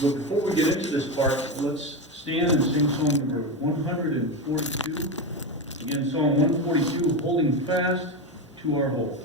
But before we get into this part, let's stand and sing song number 142. Again, Psalm 142, Holding Fast to Our Hope.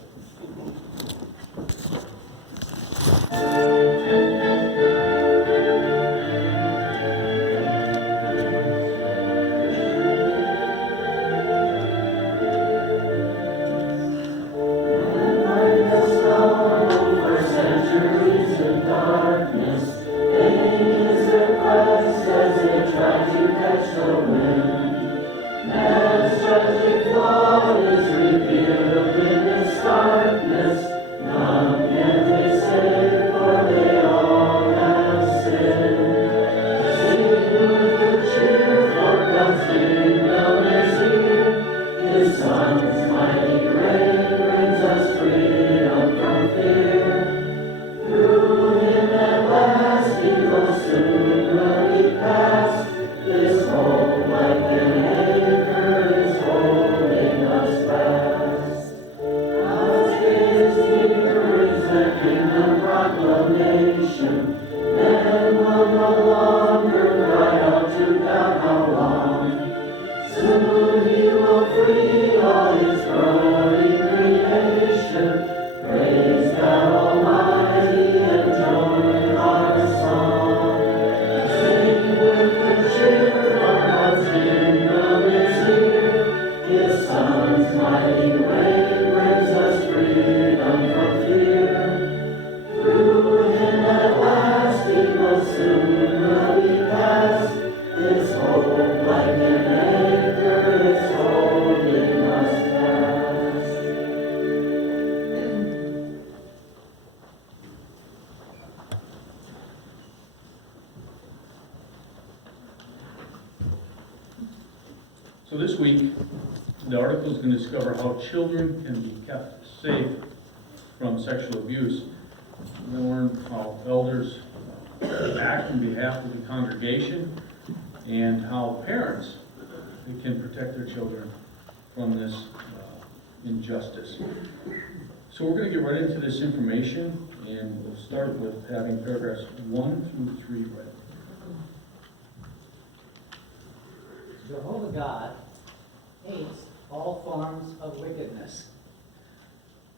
So this week, the article is going to discover how children can be kept safe from sexual abuse. We're going to learn how elders act on behalf of the congregation and how parents can protect their children from this injustice. So we're going to get right into this information, and we'll start with having paragraphs 1 through 3 read. Jehovah God hates all forms of wickedness.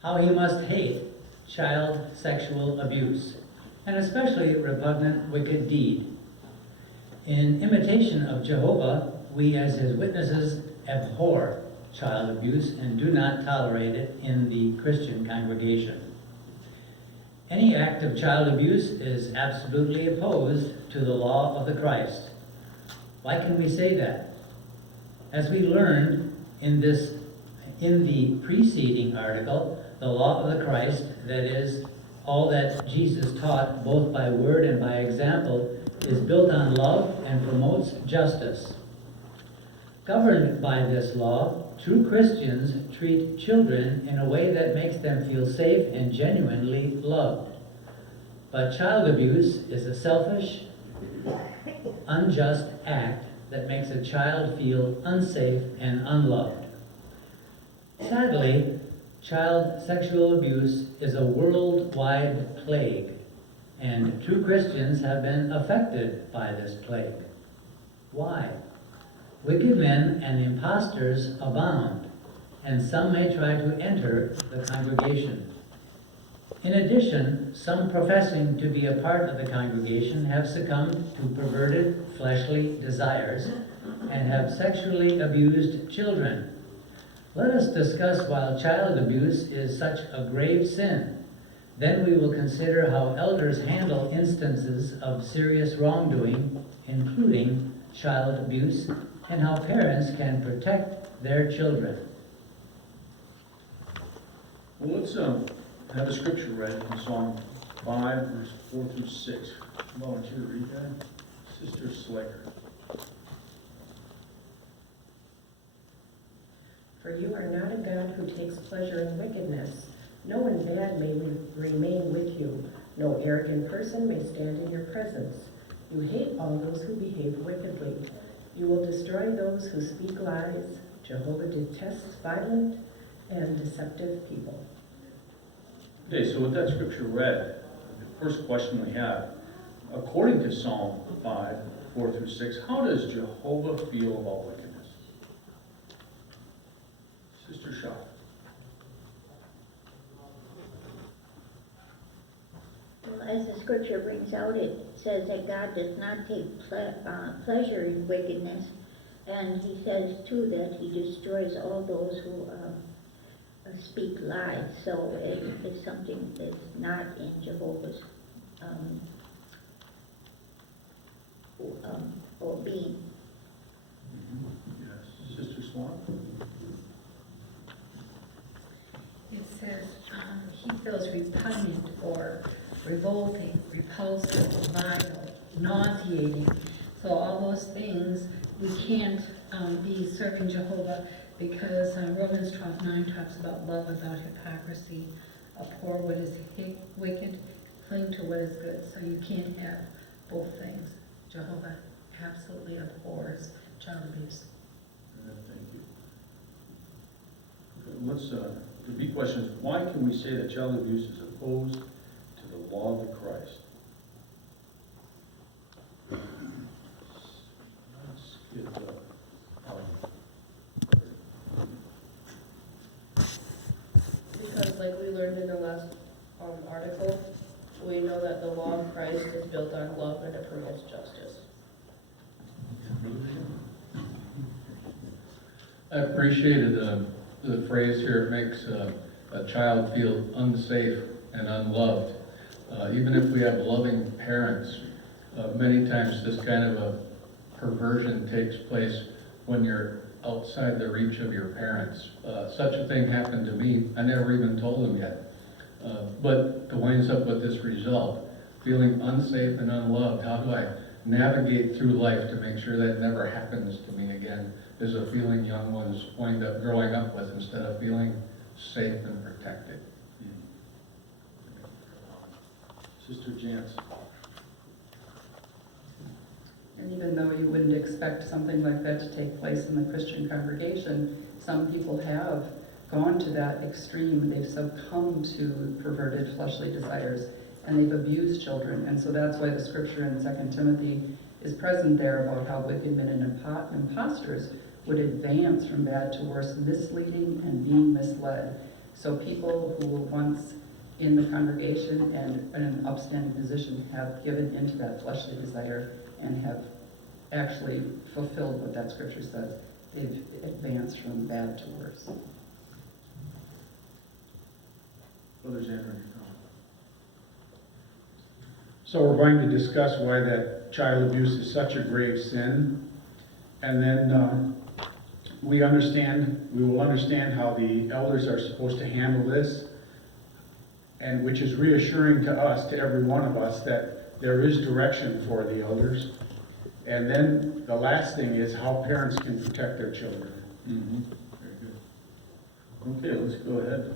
How he must hate child sexual abuse, and especially repugnant wicked deed. In imitation of Jehovah, we as his witnesses abhor child abuse and do not tolerate it in the Christian congregation. Any act of child abuse is absolutely opposed to the law of the Christ. Why can we say that? As we learned in the preceding article, the law of the Christ, that is, all that Jesus taught both by word and by example, is built on love and promotes justice. Governed by this law, true Christians treat children in a way that makes them feel safe and genuinely loved. But child abuse is a selfish, unjust act that makes a child feel unsafe and unloved. Sadly, child sexual abuse is a worldwide plague, and true Christians have been affected by this plague. Why? Wicked men and impostors abound, and some may try to enter the congregation. In addition, some professing to be a part of the congregation have succumbed to perverted fleshly desires and have sexually abused children. Let us discuss why child abuse is such a grave sin. Then we will consider how elders handle instances of serious wrongdoing, including child abuse, and how parents can protect their children. Well, let's have a scripture read in Psalm 5, verse 4 through 6. Volunteer to read that? Sister Slaker. For you are not a God who takes pleasure in wickedness. No one bad may remain with you. No arrogant person may stand in your presence. You hate all those who behave wickedly. You will destroy those who speak lies. Jehovah detests violent and deceptive people. Okay, so with that scripture read, the first question we have, according to Psalm 5, 4 through 6, how does Jehovah feel about wickedness? Sister Shaw. Well, as the scripture brings out, it says that God does not take pleasure in wickedness, and he says too that he destroys all those who speak lies. So it is something that's not in Jehovah's or being. Yes. Sister Swan? It says he feels repugnant or revolting, repulsive, vile, nauseating. So all those things, we can't be serving Jehovah because Romans 12:9 talks about love without hypocrisy, abhor what is wicked, cling to what is good. So you can't have both things. Jehovah absolutely abhors child abuse. Thank you. Let's, the big question is, why can we say that child abuse is opposed to the law of Christ? Let's get, Because like we learned in the last article, we know that the law of Christ is built on love and it promotes justice. I appreciated the phrase here, it makes a child feel unsafe and unloved. Even if we have loving parents, many times this kind of a perversion takes place when you're outside the reach of your parents. Such a thing happened to me. I never even told them yet. But it winds up with this result, feeling unsafe and unloved. How do I navigate through life to make sure that never happens to me again, is a feeling young ones wind up growing up with instead of feeling safe and protected. Sister Jance. And even though you wouldn't expect something like that to take place in the Christian congregation, some people have gone to that extreme. They've succumbed to perverted fleshly desires, and they've abused children. And so that's why the scripture in 2 Timothy is present there about how wicked men and impostors would advance from bad to worse, misleading and being misled. So people who were once in the congregation and in an upstanding position have given into that fleshly desire and have actually fulfilled what that scripture says. They've advanced from bad to worse. Brother Xander. So we're going to discuss why that child abuse is such a grave sin. And then we will understand how the elders are supposed to handle this, and which is reassuring to us, to every one of us, that there is direction for the elders. And then the last thing is how parents can protect their children. Very good. Okay, let's go ahead.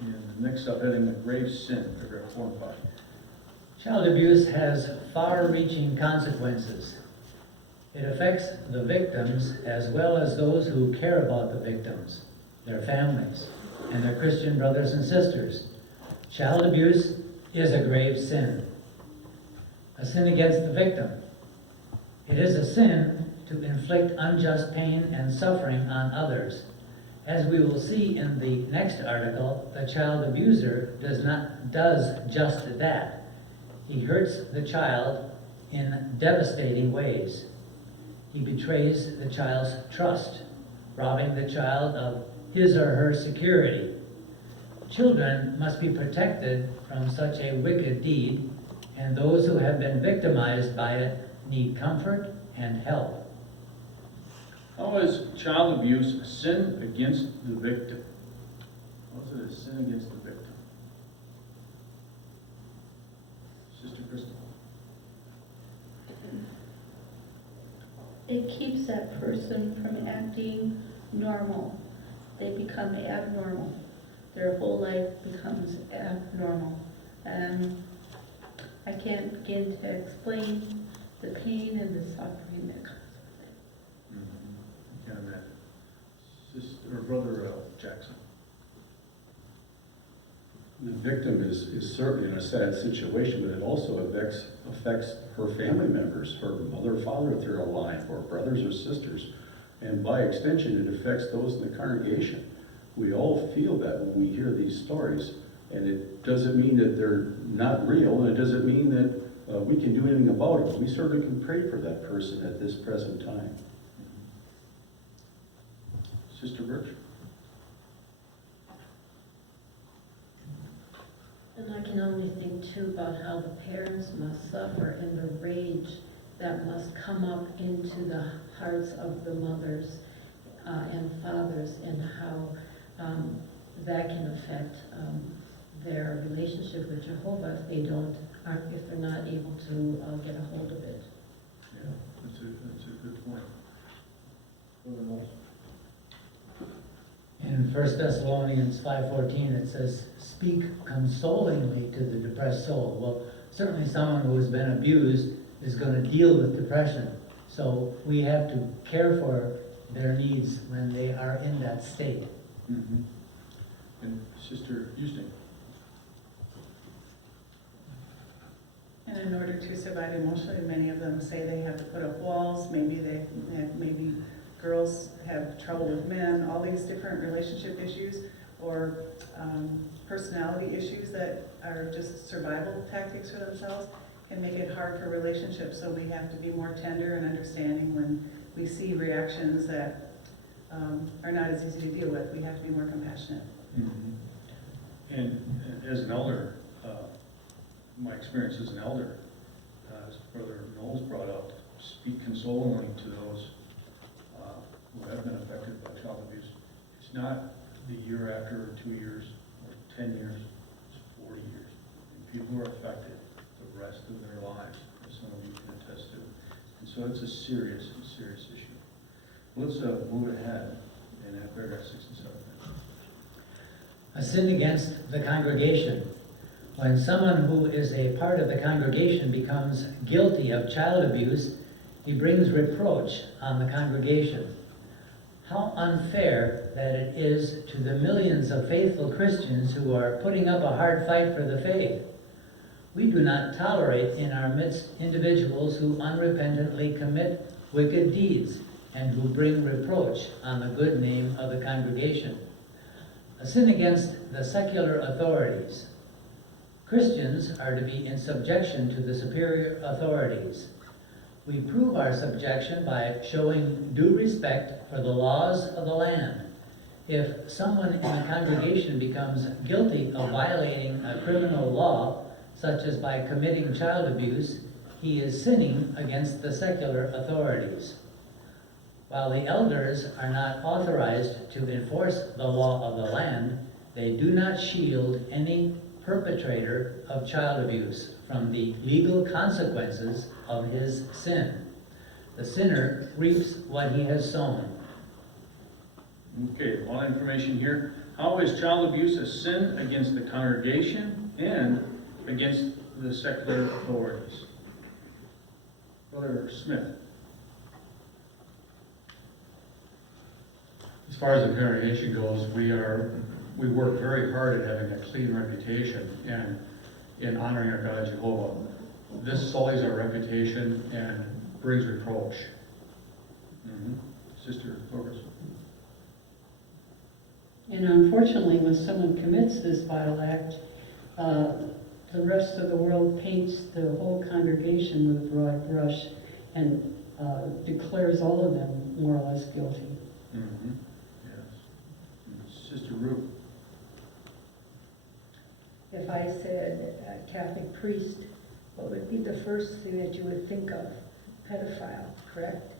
And the next subheading, the grave sin, paragraph 4 and 5. Child abuse has far-reaching consequences. It affects the victims as well as those who care about the victims, their families, and their Christian brothers and sisters. Child abuse is a grave sin, a sin against the victim. It is a sin to inflict unjust pain and suffering on others. As we will see in the next article, the child abuser does just that. He hurts the child in devastating ways. He betrays the child's trust, robbing the child of his or her security. Children must be protected from such a wicked deed, and those who have been victimized by it need comfort and help. How is child abuse a sin against the victim? How is it a sin against the victim? Sister Crystal. It keeps that person from acting normal. They become abnormal. Their whole life becomes abnormal. I can't begin to explain the pain and the suffering that comes with it. Can't imagine. Sister or Brother Jackson. The victim is certainly in a sad situation, but it also affects her family members, her mother or father if they're alive, or brothers or sisters. And by extension, it affects those in the congregation. We all feel that when we hear these stories. And it doesn't mean that they're not real, and it doesn't mean that we can do anything about it. We certainly can pray for that person at this present time. Sister Birch? And I can only think too about how the parents must suffer and the rage that must come up into the hearts of the mothers and fathers, and how that can affect their relationship with Jehovah if they're not able to get a hold of it. Yeah, that's a good point. Brother Knowles? In 1 Thessalonians 5:14, it says, "Speak consolingly to the depressed soul." Well, certainly someone who has been abused is going to deal with depression. So we have to care for their needs when they are in that state. Mm-hmm. And Sister Houston? And in order to survive emotionally, many of them say they have to put up walls. Maybe girls have trouble with men. All these different relationship issues or personality issues that are just survival tactics for themselves can make it hard for relationships. So we have to be more tender and understanding when we see reactions that are not as easy to deal with. We have to be more compassionate. Mm-hmm. And as an elder, my experience as an elder, as Brother Knowles brought up, speak consolingly to those who have been affected by child abuse. It's not the year after, or 2 years, or 10 years, it's 40 years. And people are affected the rest of their lives, as some of you can attest to. And so it's a serious issue. Let's move ahead and have paragraph 6 and 7. A sin against the congregation. When someone who is a part of the congregation becomes guilty of child abuse, he brings reproach on the congregation. How unfair that it is to the millions of faithful Christians who are putting up a hard fight for the faith. We do not tolerate in our midst individuals who unrepentantly commit wicked deeds and who bring reproach on the good name of the congregation. A sin against the secular authorities. Christians are to be in subjection to the superior authorities. We prove our subjection by showing due respect for the laws of the land. If someone in the congregation becomes guilty of violating a criminal law, such as by committing child abuse, he is sinning against the secular authorities. While the elders are not authorized to enforce the law of the land, they do not shield any perpetrator of child abuse from the legal consequences of his sin. The sinner reaps what he has sown. Okay, a lot of information here. How is child abuse a sin against the congregation and against the secular authorities? Brother Smith. As far as the congregation goes, we work very hard at having a clean reputation and in honoring our God Jehovah. This sullies our reputation and brings reproach. Mm-hmm. Sister Torres. And unfortunately, when someone commits this vile act, the rest of the world paints the whole congregation with a broad brush and declares all of them more or less guilty. Mm-hmm. Yes. Sister Ruth. If I said a Catholic priest, what would be the first thing that you would think of? Pedophile, correct?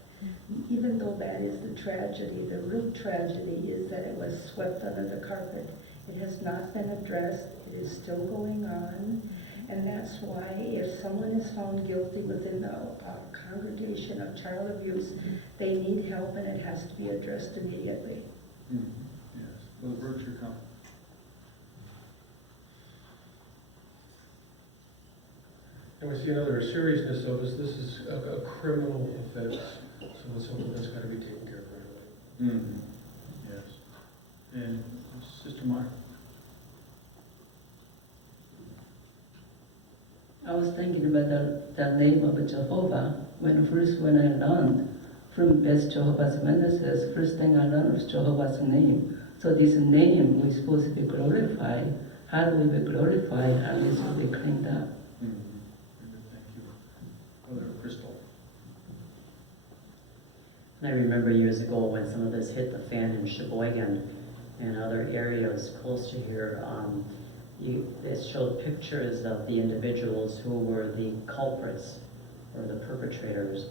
Even though that is the tragedy, the real tragedy is that it was swept under the carpet. It has not been addressed. It is still going on. And that's why if someone is found guilty within the congregation of child abuse, they need help and it has to be addressed immediately. Mm-hmm. Yes. Brother Birch, your comment. And we see another seriousness of this. This is a criminal offense, so it's something that's got to be taken care of right away. Mm-hmm. Yes. And Sister Meyer. I was thinking about the name of Jehovah. When I learned from best Jehovah's Witnesses, first thing I learned was Jehovah's name. So this name we're supposed to be glorified. How do we be glorified? How we should be cleaned up? Very good, thank you. Brother Crystal. I remember years ago when some of this hit the fan in Sheboygan and other areas close to here, it showed pictures of the individuals who were the culprits or the perpetrators,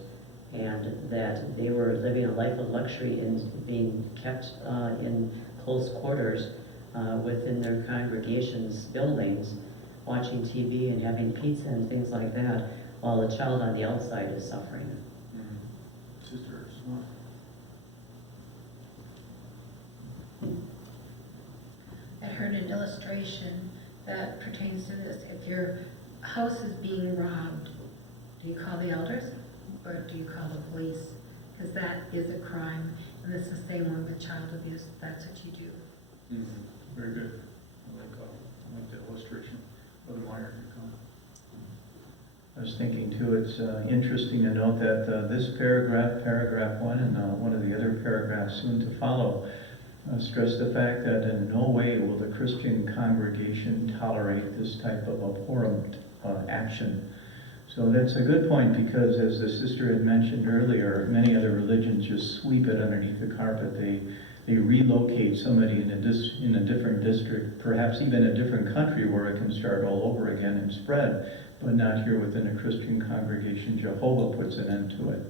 and that they were living a life of luxury and being kept in close quarters within their congregations' buildings, watching TV and having pizza and things like that, while the child on the outside is suffering. Sister Swan. I heard an illustration that pertains to this. If your house is being robbed, do you call the elders or do you call the police? Because that is a crime, and it's the same one with child abuse. That's what you do. Very good. I like that illustration. Brother Meyer, your comment. I was thinking too, it's interesting to note that this paragraph 1, and one of the other paragraphs soon to follow, stress the fact that in no way will the Christian congregation tolerate this type of abhorrent action. So that's a good point, because as the sister had mentioned earlier, many other religions just sweep it underneath the carpet. They relocate somebody in a different district, perhaps even a different country where it can start all over again and spread, but not here within a Christian congregation. Jehovah puts an end to it.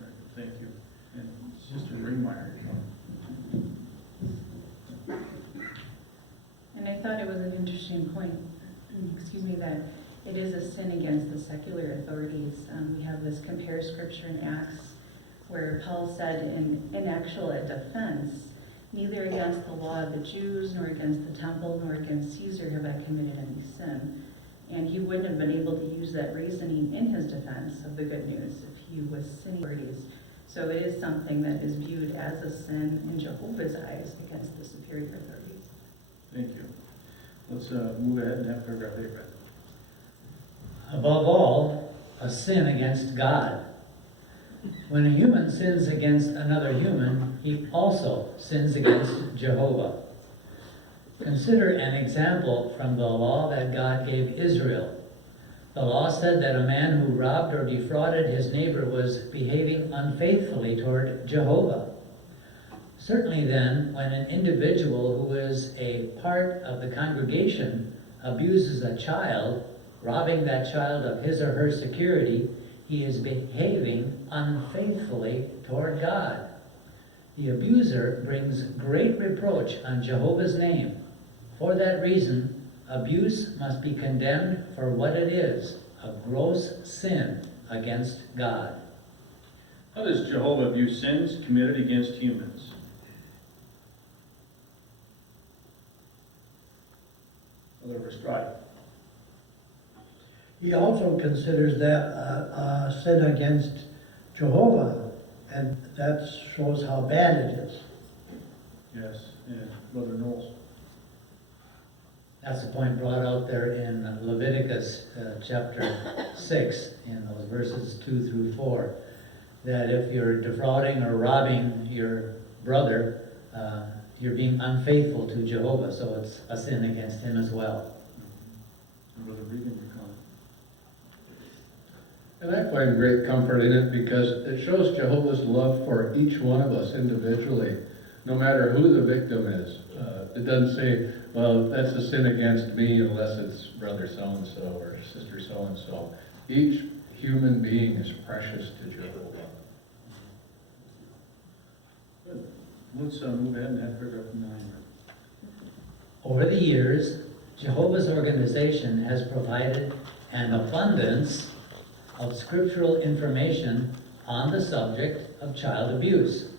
Very good, thank you. And Sister Ringmeyer, your comment. And I thought it was an interesting point, that it is a sin against the secular authorities. We have this compare scripture in Acts where Paul said in actual defense, neither against the law of the Jews, nor against the temple, nor against Caesar have I committed any sin. And he wouldn't have been able to use that reasoning in his defense of the good news if he was sinning authorities. So it is something that is viewed as a sin in Jehovah's eyes against the superior authorities. Thank you. Let's move ahead and have paragraph 8 read. Above all, a sin against God. When a human sins against another human, he also sins against Jehovah. Consider an example from the law that God gave Israel. The law said that a man who robbed or defrauded his neighbor was behaving unfaithfully toward Jehovah. Certainly then, when an individual who is a part of the congregation abuses a child, robbing that child of his or her security, he is behaving unfaithfully toward God. The abuser brings great reproach on Jehovah's name. For that reason, abuse must be condemned for what it is, a gross sin against God. How does Jehovah view sins committed against humans? Brother Verstrade. He also considers that a sin against Jehovah, and that shows how bad it is. Yes, and Brother Knowles. That's the point brought out there in Leviticus chapter 6, in those verses 2 through 4, that if you're defrauding or robbing your brother, you're being unfaithful to Jehovah, so it's a sin against him as well. Brother Regan, your comment. And I find great comfort in it because it shows Jehovah's love for each one of us individually, no matter who the victim is. It doesn't say, well, that's a sin against me unless it's brother so-and-so or sister so-and-so. Each human being is precious to Jehovah. Good. Let's move ahead and have paragraph 9 read. Over the years, Jehovah's organization has provided an abundance of scriptural information on the subject of child abuse.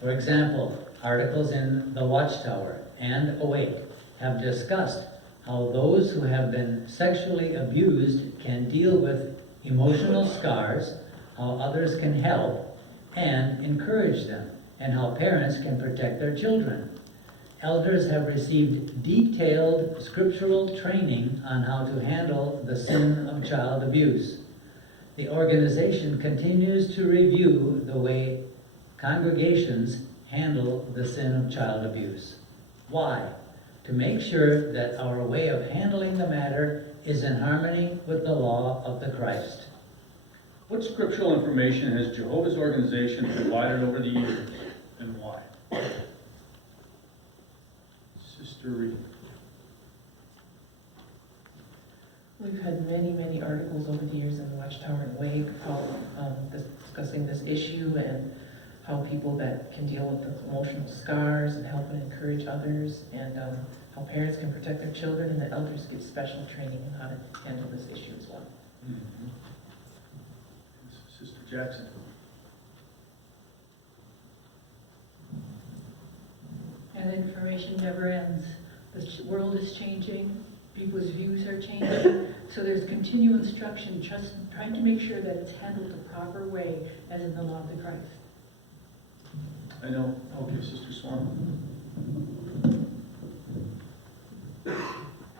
For example, articles in the Watchtower and Awake have discussed how those who have been sexually abused can deal with emotional scars, how others can help and encourage them, and how parents can protect their children. elders have received detailed scriptural training on how to handle the sin of child abuse. The organization continues to review the way congregations handle the sin of child abuse. Why? To make sure that our way of handling the matter is in harmony with the law of the Christ. What scriptural information has Jehovah's organization provided over the years, and why? Sister Reed. We've had many, many articles over the years in the Watchtower and Wake, how, discussing this issue and how people that can deal with the emotional scars and help and encourage others, and how parents can protect their children, and the elders give special training on how to handle this issue as well. Mm-hmm. Sister Jackson. And information never ends. The world is changing, people's views are changing, so there's continual instruction, just trying to make sure that it's handled the proper way as in the law of the Christ. I know. Okay, Sister Swan.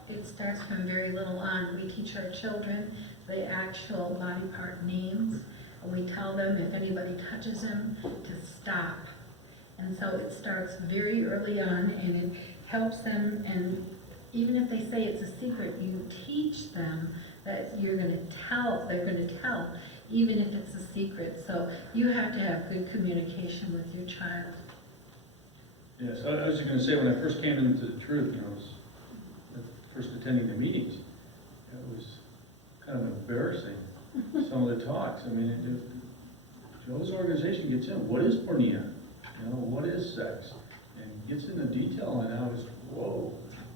It starts from very little on. We teach our children the actual body part names. And we tell them if anybody touches them to stop. And so it starts very early on, and it helps them. And even if they say it's a secret, you teach them that you're going to tell, they're going to tell, even if it's a secret. So you have to have good communication with your child. Yes, I was going to say, when I first came into the truth, I was first attending the meetings, it was kind of embarrassing, some of the talks. I mean, Joe's organization gets in, what is pornea? What is sex? And gets into detail, and I was, whoa.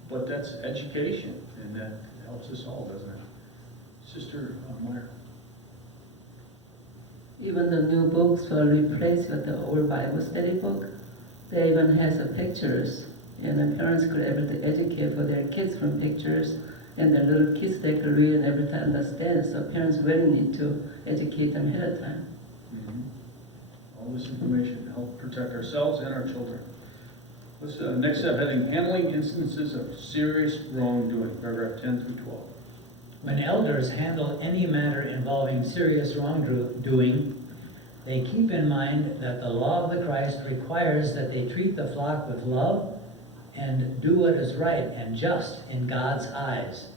But that's education, and that helps us all, doesn't it? Sister Meyer. Even the new books were replaced with the old Bible study book. They even has pictures, and the parents could able to educate for their kids from pictures, and the little kids, they could read and able to understand. So parents really need to educate them ahead of time. Mm-hmm. All this information to help protect ourselves and our children. Let's next subheading: handling instances of serious wrongdoing, paragraph 10 through 12. When elders handle any matter involving serious wrongdoing, they keep in mind that the law of the Christ requires that they treat the flock with love and do what is right and just in God's eyes.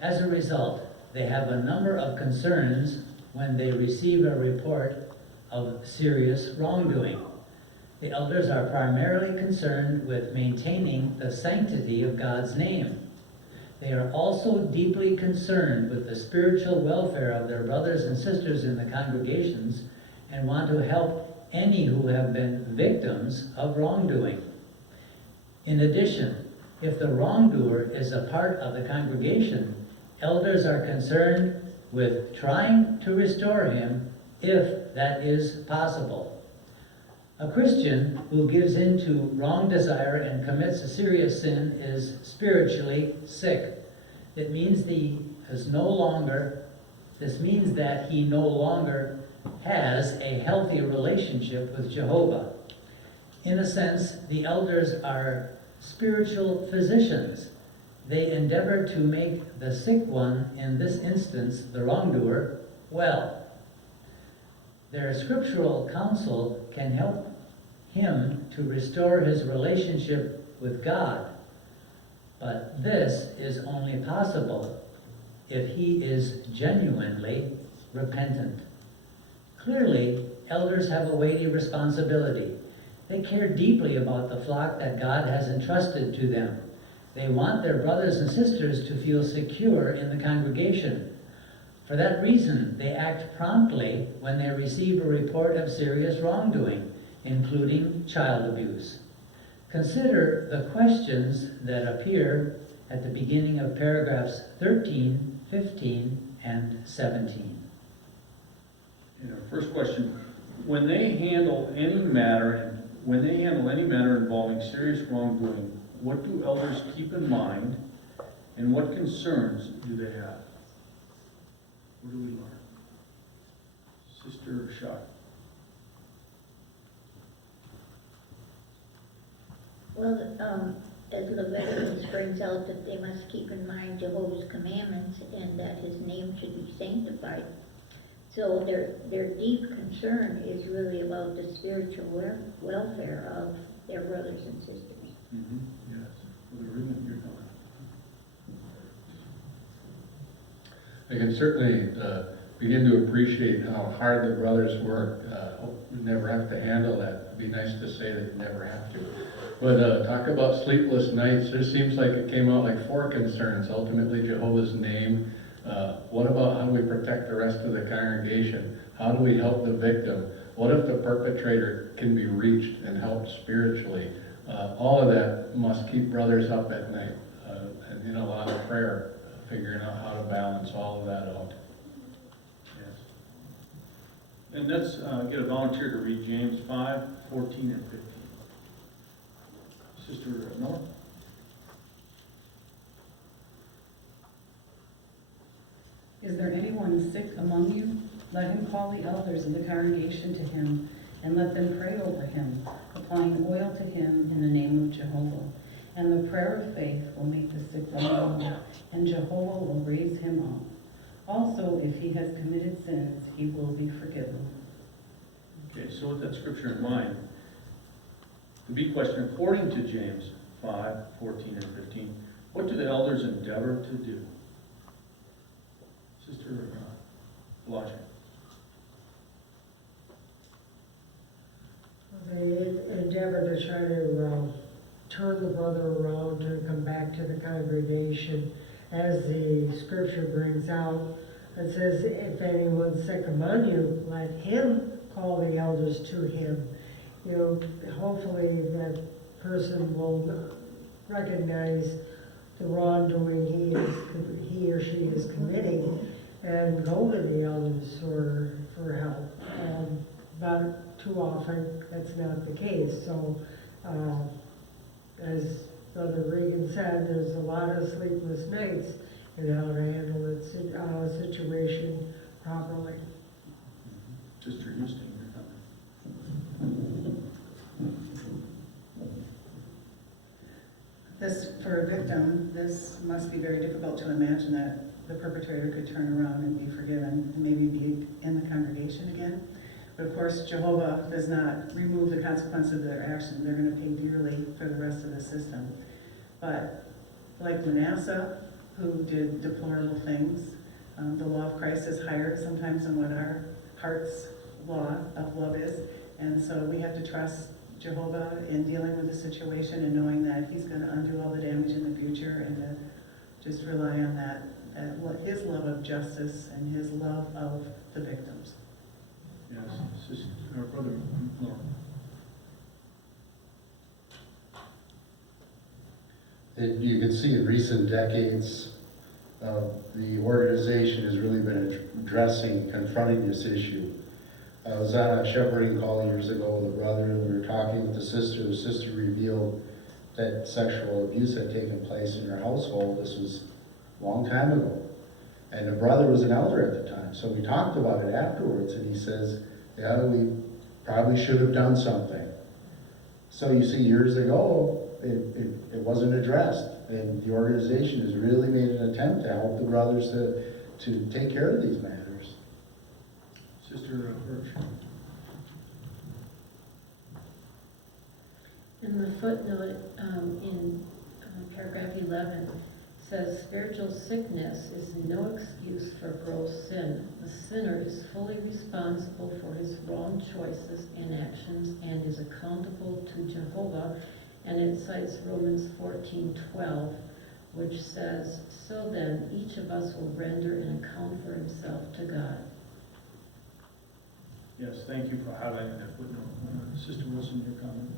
As a result, they have a number of concerns when they receive a report of serious wrongdoing. The elders are primarily concerned with maintaining the sanctity of God's name. They are also deeply concerned with the spiritual welfare of their brothers and sisters in the congregations and want to help any who have been victims of wrongdoing. In addition, if the wrongdoer is a part of the congregation, elders are concerned with trying to restore him if that is possible. A Christian who gives in to wrong desire and commits a serious sin is spiritually sick. It means that he no longer has a healthy relationship with Jehovah. In a sense, the elders are spiritual physicians. They endeavor to make the sick one, in this instance, the wrongdoer, well. Their scriptural counsel can help him to restore his relationship with God. But this is only possible if he is genuinely repentant. Clearly, elders have a weighty responsibility. They care deeply about the flock that God has entrusted to them. They want their brothers and sisters to feel secure in the congregation. For that reason, they act promptly when they receive a report of serious wrongdoing, including child abuse. Consider the questions that appear at the beginning of paragraphs 13, 15, and 17. First question: when they handle any matter involving serious wrongdoing, what do elders keep in mind, and what concerns do they have? What do we learn? Sister Shah. Well, as Leviticus brings out that they must keep in mind Jehovah's commandments and that his name should be sanctified. So their deep concern is really about the spiritual welfare of their brothers and sisters. Yes, for the reason you're talking. I can certainly begin to appreciate how hard the brothers work. Hope we never have to handle that. It'd be nice to say that you never have to. But talk about sleepless nights. There seems like it came out like 4 concerns. Ultimately, Jehovah's name. What about how we protect the rest of the congregation? How do we help the victim? What if the perpetrator can be reached and helped spiritually? All of that must keep brothers up at night and in a lot of prayer, figuring out how to balance all of that out. Yes. And let's get a volunteer to read James 5, 14 and 15. Sister Miller? Is there anyone sick among you? Let him call the elders of the congregation to him, and let them pray over him, applying oil to him in the name of Jehovah. And the prayer of faith will make the sick well, and Jehovah will raise him up. Also, if he has committed sins, he will be forgiven. Okay, so with that scripture in mind, the big question, according to James 5, 14 and 15, what do the elders endeavor to do? Sister Blanche. They endeavor to try to turn the brother around to come back to the congregation. As the scripture brings out, it says, if anyone's sick among you, let him call the elders to him. You know, hopefully that person will recognize the wrongdoing he or she is committing and go to the elders for help. But too often, that's not the case. So, as Brother Regan said, there's a lot of sleepless nights in how to handle the situation properly. Sister Houston, you're coming. This, for a victim, this must be very difficult to imagine that the perpetrator could turn around and be forgiven and maybe be in the congregation again. But of course, Jehovah does not remove the consequence of their action. They're going to pay dearly for the rest of the system. But like Manasseh, who did deplorable things, the law of Christ is higher sometimes than what our heart's law of love is. And so we have to trust Jehovah in dealing with the situation and knowing that he's going to undo all the damage in the future, and to just rely on that his love of justice and his love of the victims. Yes, Sister, Brother Lauren. You can see in recent decades, the organization has really been addressing, confronting this issue. I was on a shepherding call years ago with a brother, and we were talking with the sister. The sister revealed that sexual abuse had taken place in her household. This was a long time ago. And the brother was an elder at the time. So we talked about it afterwards, and he says, yeah, we probably should have done something. So you see, years ago, it wasn't addressed. And the organization has really made an attempt to help the brothers to take care of these matters. Sister Birch. In the footnote in paragraph 11, says spiritual sickness is no excuse for gross sin. The sinner is fully responsible for his wrong choices and actions and is accountable to Jehovah. And it cites Romans 14:12, which says, so then each of us will render an account for himself to God. Yes, thank you for highlighting that footnote. Sister Wilson, your comment.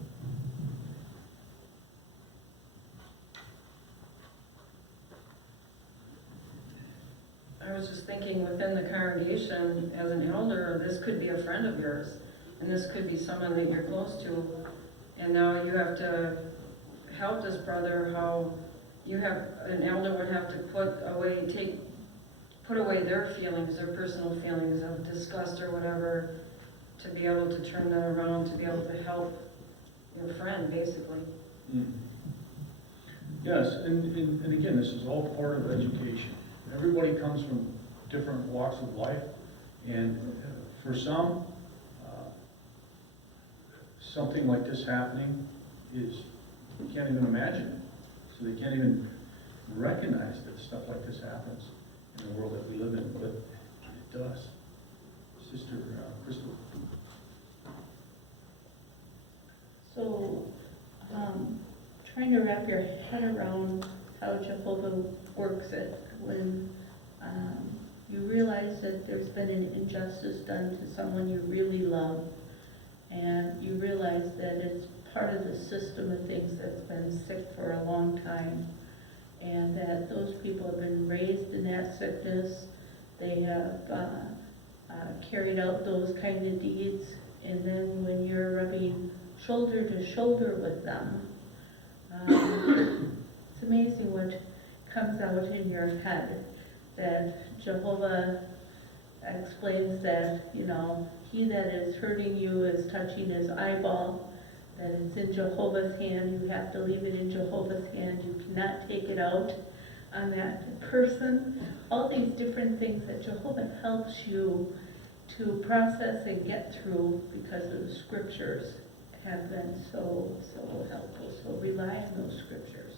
I was just thinking within the congregation, as an elder, this could be a friend of yours, and this could be someone that you're close to, and now you have to help this brother. How you have an elder would have to put away their feelings, their personal feelings of disgust or whatever, to be able to turn that around, to be able to help your friend, basically. Mm. Yes, and again, this is all part of education. Everybody comes from different walks of life, and for some, something like this happening is, you can't even imagine it. So they can't even recognize that stuff like this happens in the world that we live in, but it does. Sister Crystal. So, trying to wrap your head around how Jehovah works it when you realize that there's been an injustice done to someone you really love, and you realize that it's part of the system of things that's been sick for a long time, and that those people have been raised in that sickness, they have carried out those kind of deeds, and then when you're rubbing shoulder to shoulder with them, it's amazing what comes out in your head, that Jehovah explains that, you know, he that is hurting you is touching his eyeball, that it's in Jehovah's hand, you have to leave it in Jehovah's hand, you cannot take it out on that person. All these different things that Jehovah helps you to process and get through because of the scriptures have been so helpful. So rely on those scriptures.